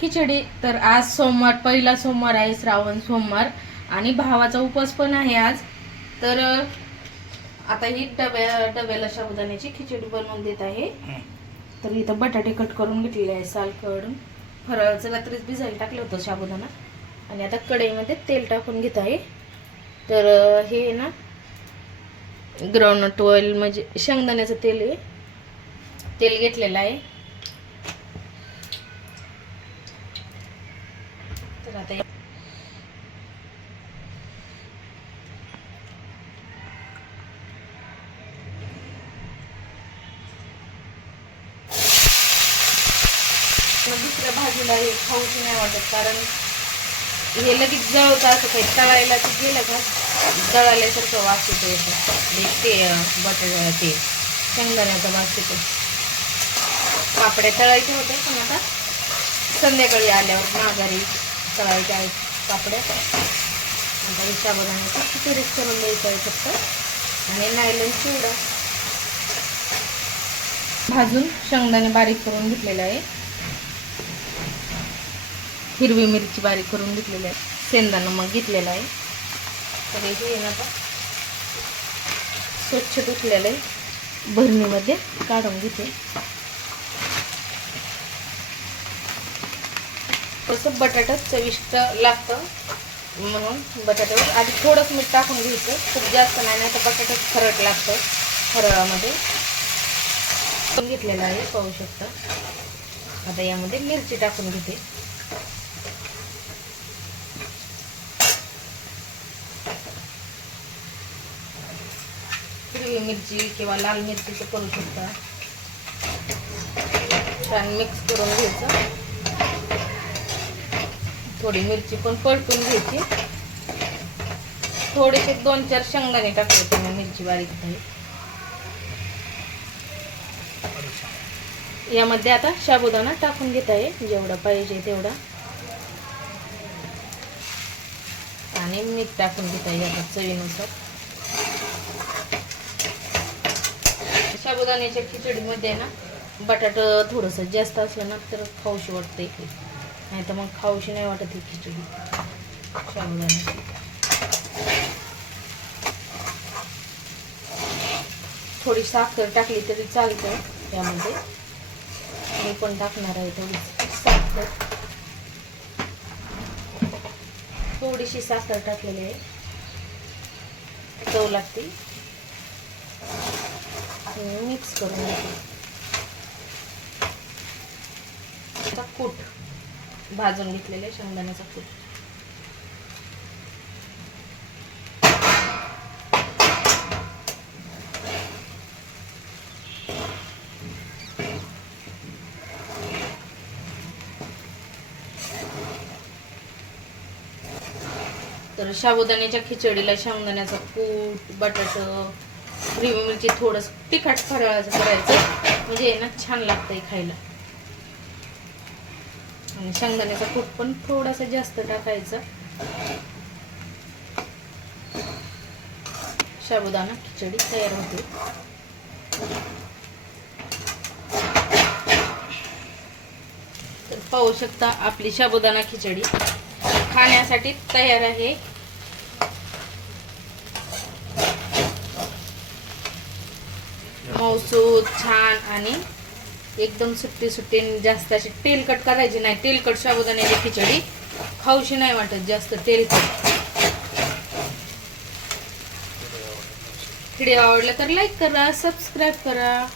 खिचडी. तर आज सोमवार पहिला सोमवार आहे श्रावण सोमवार. आणि भावाचा उपवास पण आहे आज. तर आता ही डब्या डब्याला साबुदाण्याची खिचडी बनवून देत आहे. तर इथं बटाटे कट करून घेतलेले आहे साल काढून फराळाचं रात्रीच भिजायला टाकलं होतं साबुदाणा आणि आता कढईमध्ये तेल टाकून घेत आहे. तर हे ना ग्राउंडनट ऑइल म्हणजे शेंगदाण्याचं तेल आहे. तेल घेतलेलं आहे. तर आता मग दुसऱ्या भाजीला हे खाऊच नाही वाटत कारण हे लगेच जळतं असं काही तळायला ते गेलं का? तळाल्यासारखं वास येतो येतं ते बटाटा ते शेंगदाण्याचा वास येतो. पापड्या तळायचे होते पण आता संध्याकाळी आल्यावर माघारी. तळायच्या आहेत पापड्या आता हे साबुदाण्याचं करून द्यायचं आहे फक्त आणि नायलन चिवडा. भाजून शेंगदाणे बारीक करून घेतलेले आहे. हिरवी मिरची बारीक करून घेतलेली आहे. शेंगदाणा मग घेतलेला आहे. तर हे आता स्वच्छ धुतलेलं आहे. भरणीमध्ये काढून घेते. तसं बटाटा चविष्ट लागतं. म्हणून बटाट्यावर आधी थोडंच मीठ टाकून घ्यायचं. खूप जास्त नाही नाही तर बटाटा खरट लागतं खरळामध्ये पण घेतलेलं आहे पाहू शकता. आता यामध्ये मिरची टाकून घेते. हिरवी मिरची किंवा लाल मिरचीचं करू शकता. छान मिक्स करून घ्यायचं. थोडी मिरची पण परतून घ्यायची थोडेसे दोन चार शेंगदाणे टाकले मी मिरची बारीक झाली यामध्ये आता साबुदाणा टाकून घेत आहे जेवढा पाहिजे तेवढा. आणि मीठ टाकून घेत आहे आता चवीनुसार. साबुदाण्याच्या खिचडीमध्ये ना बटाट थोडंसं जास्त असलं ना तर खाऊशी वाटतं इकडे नाही तर मग खाऊशी नाही वाटत ही खिचडी. साबुदाण्याची थोडी साखर टाकली तरी चालतं त्यामध्ये मी पण टाकणार आहे थोडी साखर. थोडीशी साखर टाकलेली आहे. चव लागते. मिक्स करून घेते कूट भाजून घेतलेले शेंगदाण्याचा कूट. तर शाबुदाण्याच्या खिचडीला शेंगदाण्याचा कूट बटाट हिरवी मिरची थोडंसं तिखट फराळाचं करायचं. म्हणजे ना छान लागतंय खायला. आणि शेंगदाण्याचा कूट पण थोडासा जास्त टाकायचा. साबुदाणा खिचडी तयार होते. पाहू शकता आपली साबुदाणा खिचडी खाण्यासाठी तयार आहे. मौसूद छान आणि एकदम सुट्टी सुट्टी जास्त अशी तेलकट करायची नाही. तेलकट साबुदाण्याची खिचडी खाऊशी नाही वाटत जास्त तेलकट व्हिडिओ आवडला तर लाईक करा सबस्क्राईब करा.